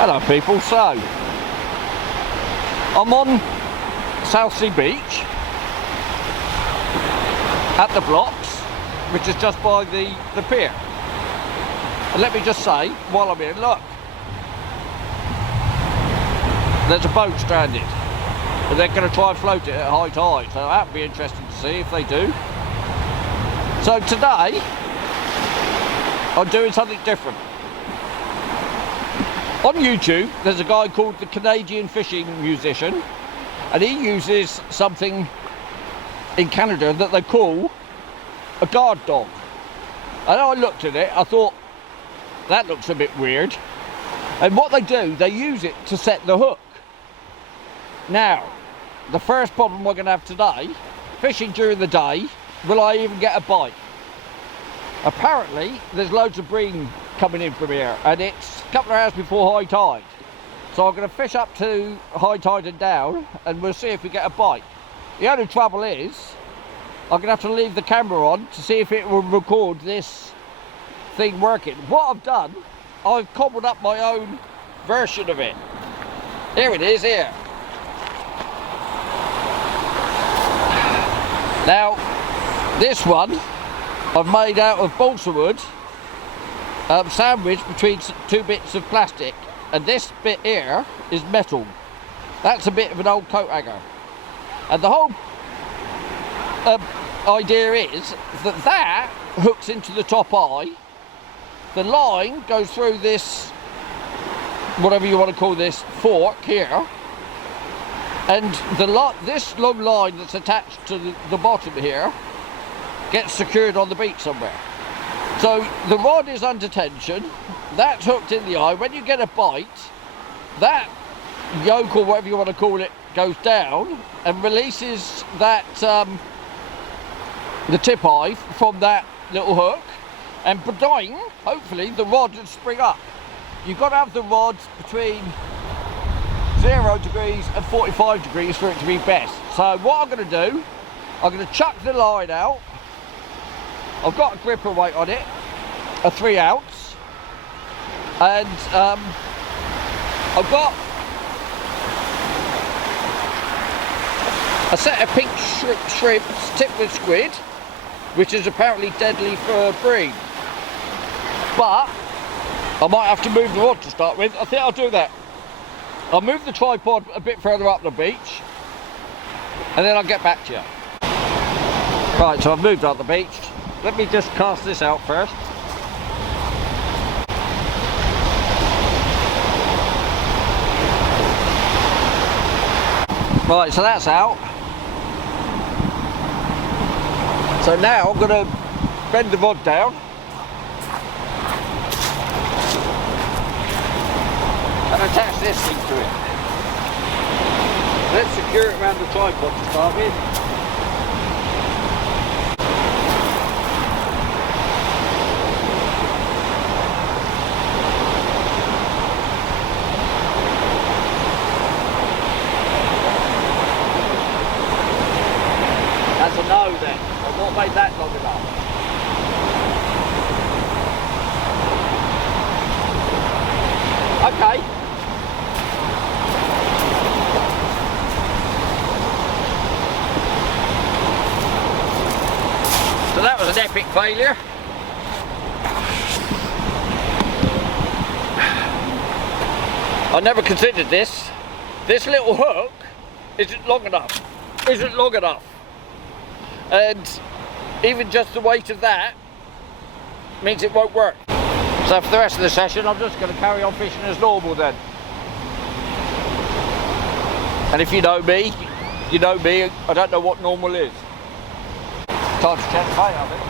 Hello people, so I'm on South Sea Beach at the Blocks, which is just by the pier. And let me just say, while I'm here, look, there's a boat stranded, but they're going to try and float it at high tide, so that'll be interesting to see if they do. So today I'm doing something different. On YouTube, there's a guy called the Canadian Fishing Musician, and he uses something in Canada that they call a guard dog. And I looked at it, I thought, that looks a bit weird. And what they do, they use it to set the hook. Now, the first problem we're going to have today, fishing during the day, will I even get a bite? Apparently, there's loads of bream coming in from here, and it's a couple of hours before high tide. So I'm going to fish up to high tide and down, and we'll see if we get a bite. The only trouble is, I'm going to have to leave the camera on to see if it will record this thing working. What I've done, I've cobbled up my own version of it. Here it is, here. Now, this one I've made out of balsa wood, sandwiched between two bits of plastic, and this bit here is metal. That's a bit of an old coat hanger, and the whole idea is that hooks into the top eye. The line goes through this, whatever you want to call this, fork here, and this long line that's attached to the bottom here gets secured on the beach somewhere. So the rod is under tension, that's hooked in the eye. When you get a bite, that yoke, or whatever you want to call it, goes down and releases that the tip eye from that little hook, and badoing, hopefully the rod will spring up. You've got to have the rod between 0 degrees and 45 degrees for it to be best. So what I'm going to do, I'm going to chuck the line out. I've got a gripper weight on it, a 3 ounce, and I've got a set of pink shrimps tipped with squid, which is apparently deadly for bream. But I might have to move the rod to start with. I think I'll do that. I'll move the tripod a bit further up the beach, and then I'll get back to you. Right, so I've moved up the beach. Let me just cast this out first. Right, so that's out. So now I'm going to bend the rod down and attach this thing to it. Let's secure it around the tripod to start with. That's a no then. I've not made that long enough. Okay. So that was an epic failure. I never considered this. This little hook isn't long enough. And even just the weight of that means it won't work. So for the rest of the session, I'm just going to carry on fishing as normal then. And if you know me, I don't know what normal is. Time to check the bait, I think.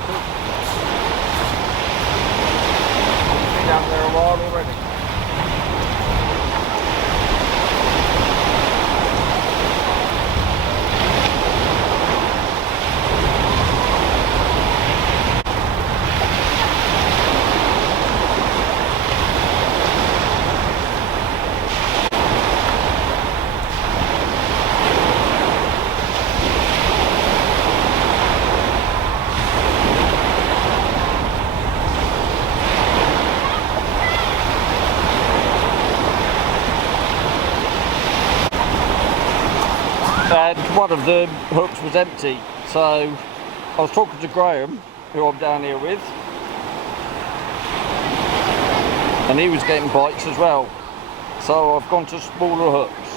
Been out there a while already. one of the hooks was empty, so I was talking to Graham, who I'm down here with, and he was getting bites as well, so I've gone to smaller hooks.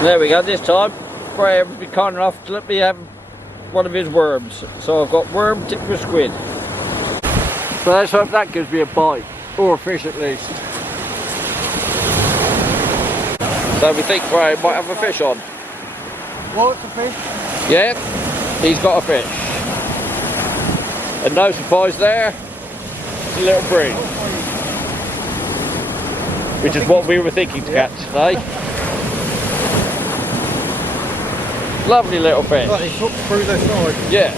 There we go, this time Graham's been kind enough to let me have one of his worms, so I've got worm tipped with squid. So let's hope that gives me a bite, or a fish at least. So we think Graham might have a fish on. What's the fish? Yeah, he's got a fish. And no surprise there, it's a little bream. Which is what we were thinking to catch today. Lovely little fish. Like he took through the side. Yeah.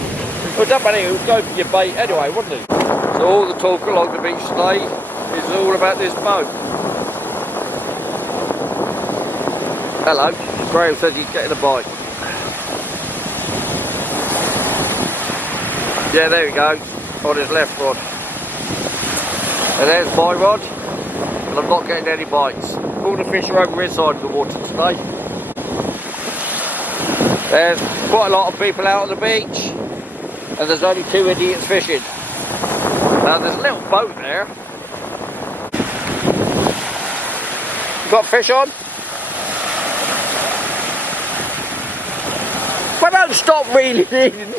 Well, don't matter, it would go for your bait anyway, wouldn't it? So all the talk along the beach today is all about this boat. Hello, Graham says he's getting a bite. Yeah, there we go, on his left rod. And there's my rod, and I'm not getting any bites. All the fish are over inside the water today. There's quite a lot of people out on the beach, and there's only 2 idiots fishing. Now there's a little boat there. You got fish on? But don't stop reeling in.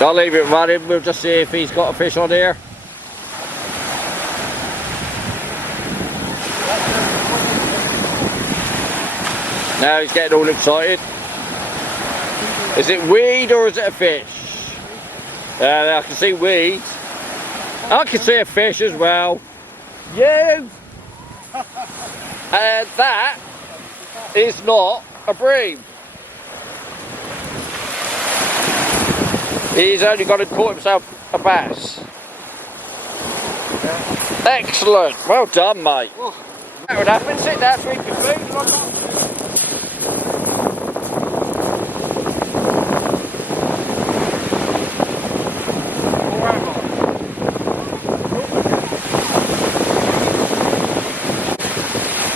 I'll leave it running, we'll just see if he's got a fish on here. Now he's getting all excited. Is it weed or is it a fish? I can see weed. I can see a fish as well. You! And that is not a bream. He's only got to caught himself a bass. Excellent. Well done, mate. That would happen. Sit there, eat your food.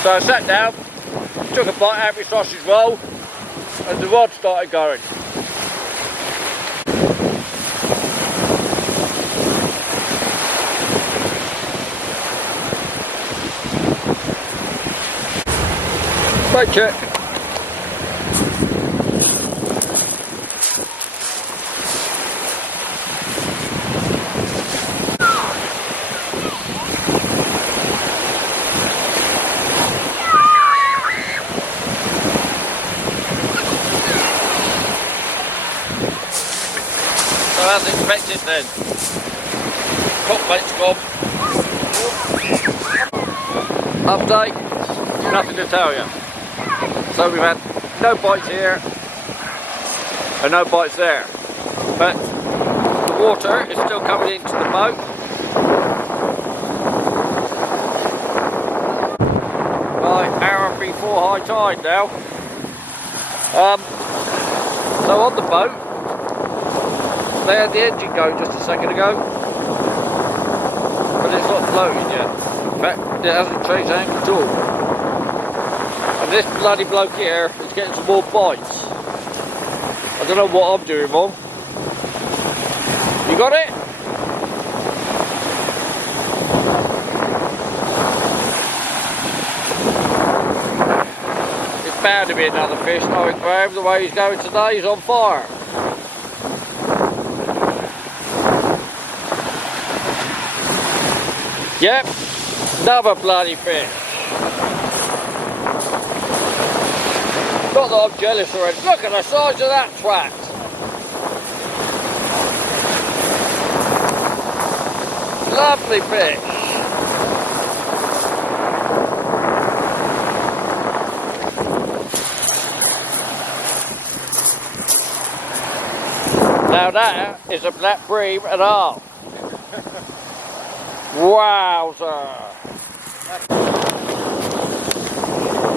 So I sat down, took a bite out of my sausage roll, and the rod started going. Bite check. So as expected then, top bait's gone. Update, nothing to tell you. So we've had no bites here and no bites there, but the water is still coming into the boat. Right, hour before high tide now. So on the boat, they had the engine going just a second ago, but it's not floating yet. In fact, it hasn't changed angle at all. And this bloody bloke here is getting some more bites. I don't know what I'm doing wrong. You got it? It's bound to be another fish. I think Graham, the way he's going today, he's on fire. Yep, another bloody fish. Not that I'm jealous or anything. Look at the size of that twat. Lovely fish. Now that is a black bream and a half. Wowzer.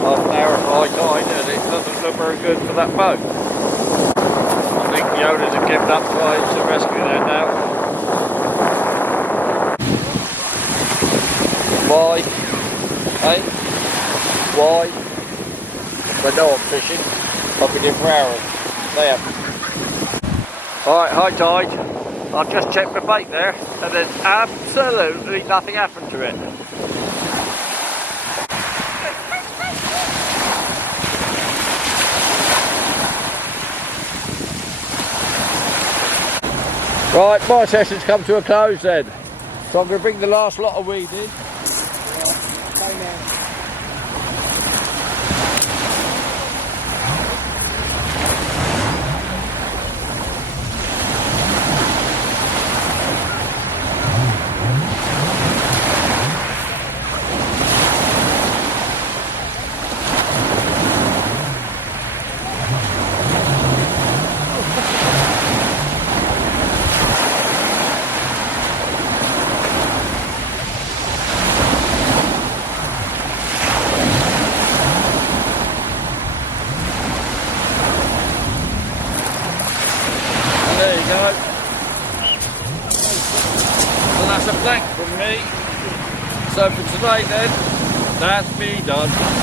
Half an hour of high tide and it doesn't look very good for that boat. I think the owners have given up trying to rescue that now. Why? Hey? Why? They know I'm fishing. I've been here for hours. They haven't. Alright, high tide. I've just checked the bait there and there's absolutely nothing happened to it. Right, my session's come to a close then. So I'm going to bring the last lot of weed in. There you go. So that's a blank from me. So for today then, that's me done.